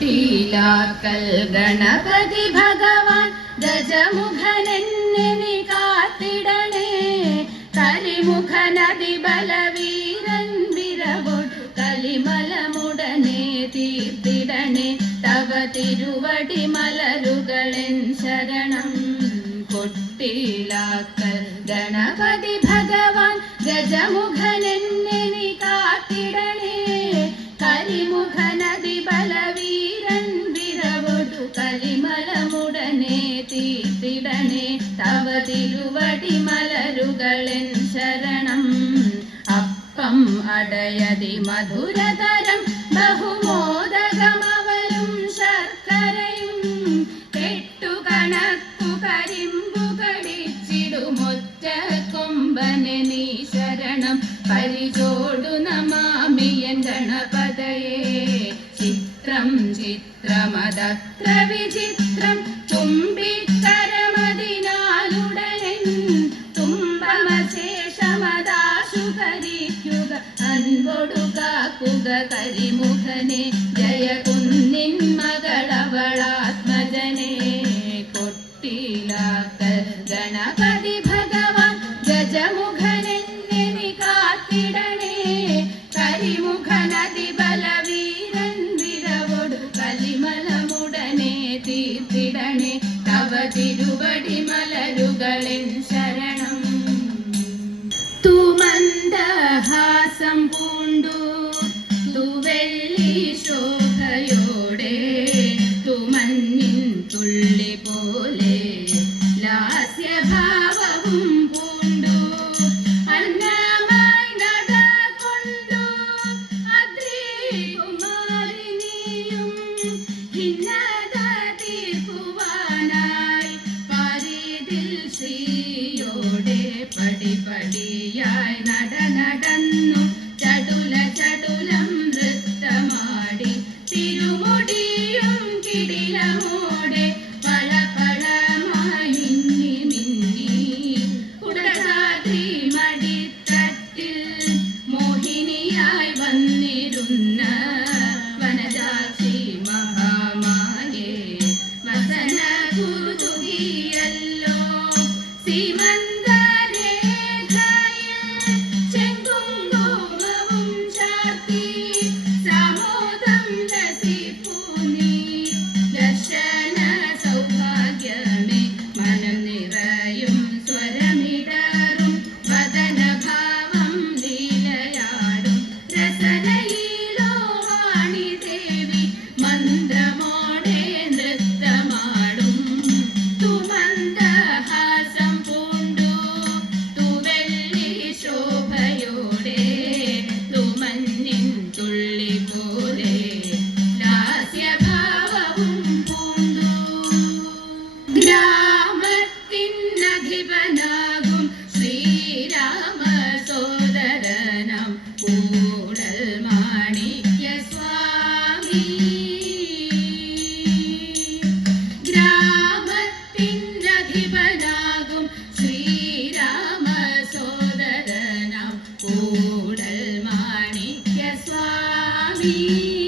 പീലാക്കൽ ഗണപതി ഭഗവാൻ ഗജമുഖനെന്നെ കാത്തിടണേ. കരിമുഖനതി ബലവീരൻ വിരവൊടു കലിമലമുടനെ തീർത്തിടണേ. തവ തിരുവടി മലരുകളൻ ശരണം കൊട്ടിലാക്കൽ ഗണപതി ഭഗവാൻ ഗജമുഖനെന്നെ കാത്തിടണേ. വിമലമുടനെ തീർത്തിടനെ തവ തിരുവടി മലരുകളെൻ ശരണം. അപ്പം അടയതി മധുരതരം ബഹുമോദകമവലും ശർക്കരയും കെട്ടുകണക്കു കരിമ്പു കടിച്ചിടുമൊറ്റ കൊമ്പനീ നീ ശരണം. പരിചോടു നമാമിയൻ ഗണപതയെ. മതത്ര വിചിത്രം mm-hmm. me.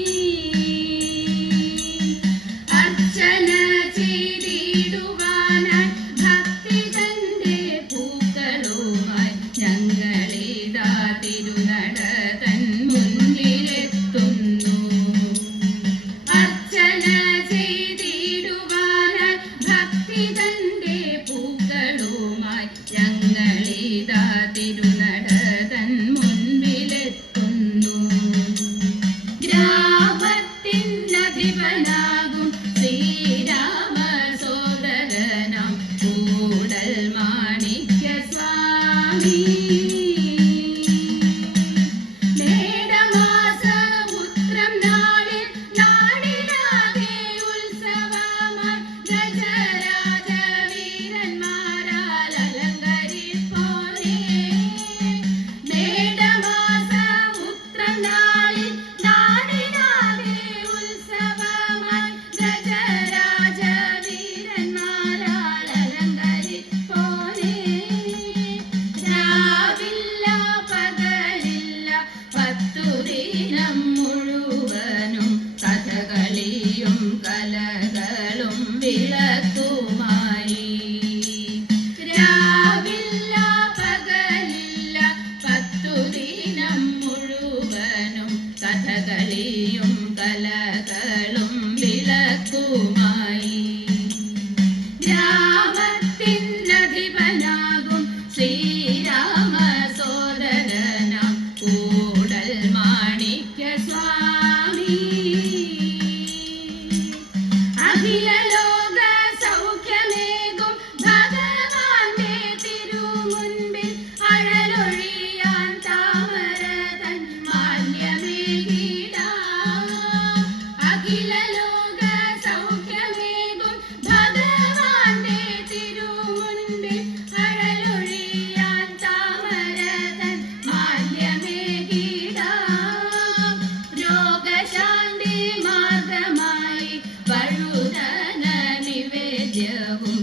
വഴുതന നിവേദ്യവും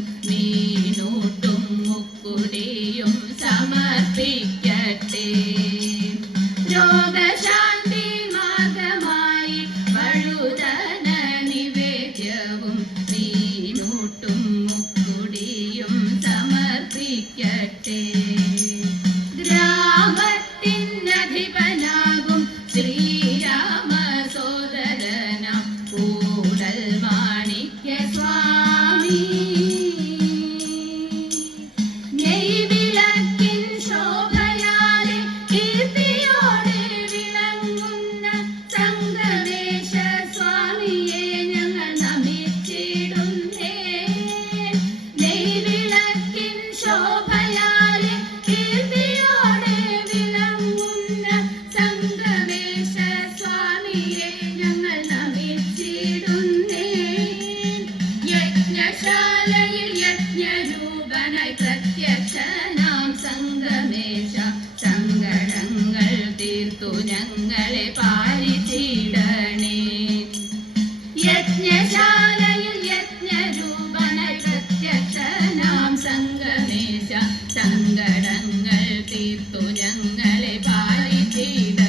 पारिते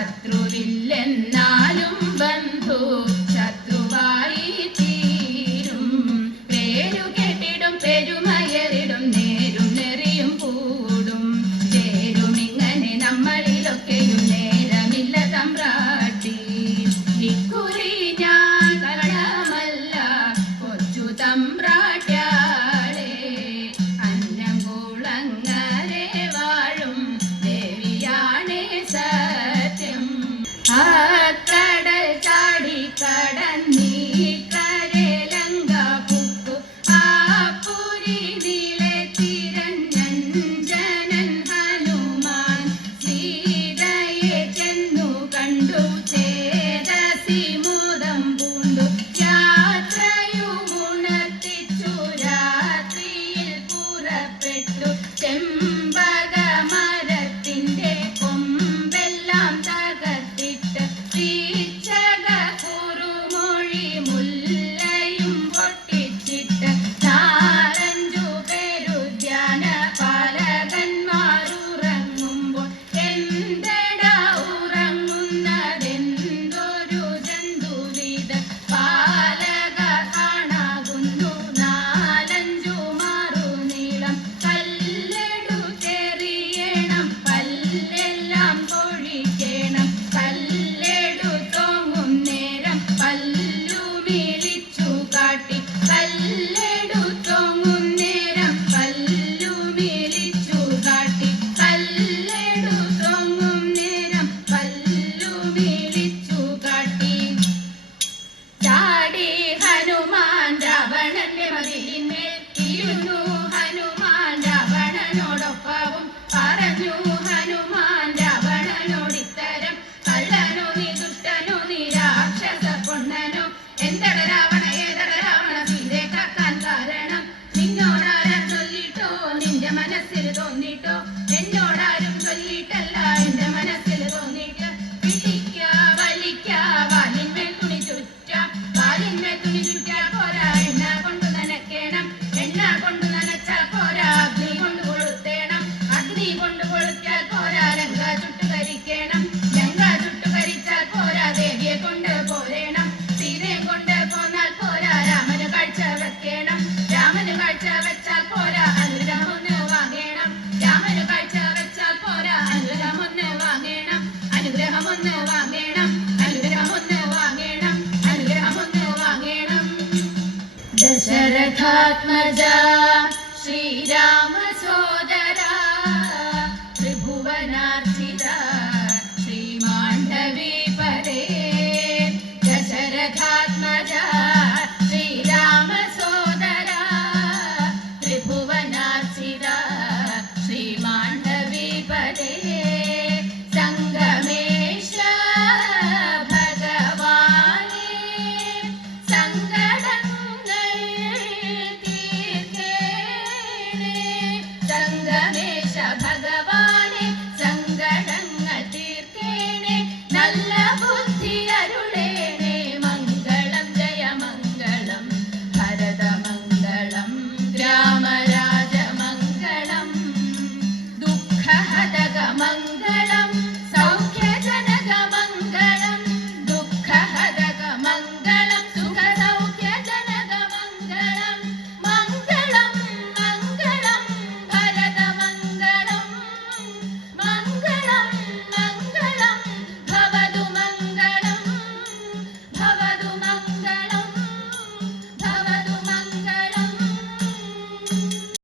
ശത്രുവില്ലെന്നാലും പുറപ്പെട്ടു आत्मजा